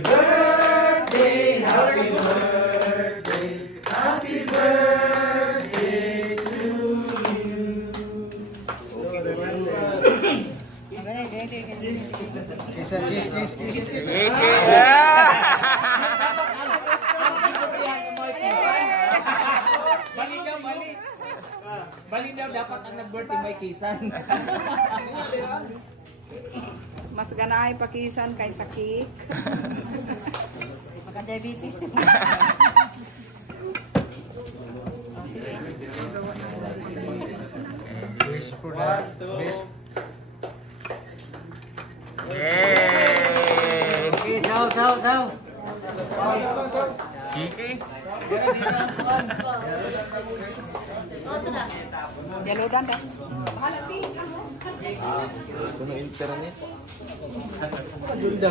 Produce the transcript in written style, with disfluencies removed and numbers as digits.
birthday, happy birthday, happy birthday to you. Balik daw dapat ang nag-birthday may kisan. Mas ganahay pakisan kaysa cake. Maka-diabetes. Wish for the best. Yay! Okay, ciao. Kiki? Yaludan dah. Kuno internet. Julda.